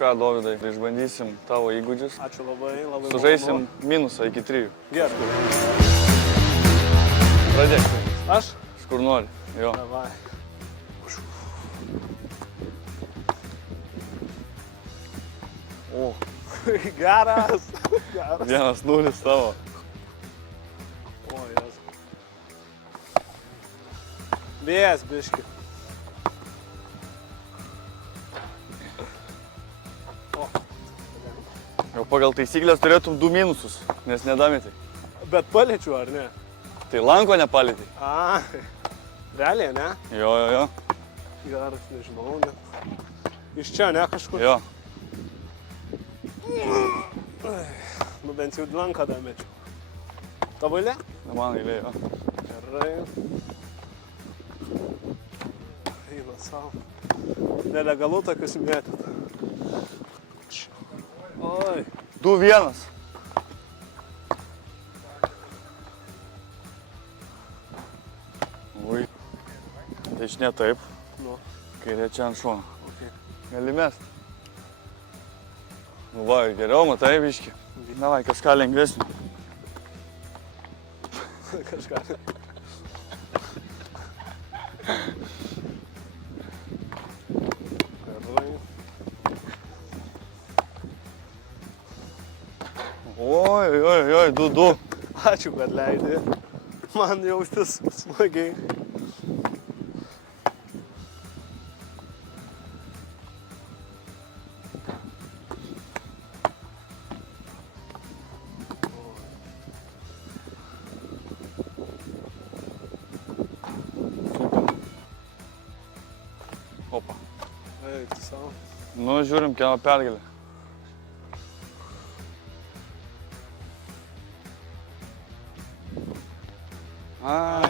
ką, Dovydai, išbandysim tavo įgūdžius. Ačiū labai, labai. Sužaisim minusą iki 3. Gerai. Pradėk. Aš? Iš kur nori. Jo. Davai. O. Geras. Geras. 1-0 tavo. O, jas. Vėjas, biški. O. Jau pagal taisyklės turėtum 2 minusus, nes nedametai. Bet paliečiu, ar ne? Tai lanko nepalėtai. A, realiai, ne? Jo. Geras, nežinau, net. Iš čia, ne, kažkur? Jo. Nu, bent jau lanką damečiau. Tavo eilė? Ne man eilė, jo. Gerai. Eina savo. Nelegalu tokius mėtyt. Oi. 2-1. Ui. Tai iš ne taip. Nu. Kairė čia ant šono. Okay. Gali mest. Nu va, geriau, matai, biški. Davai, kažką lengvesnio. Kažką. Gerai. Oi, 2-2. Ačiū, kad leidai. Man jaustis smagiai. Opa. Eik, tu savo. Nu, žiūrim, kieno pergalė.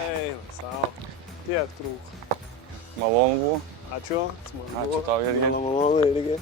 Eik, savo. Tiek trūko. Malonu buvo. Ačiū. Smagu. Ačiū tau irgi. Malonu irgi.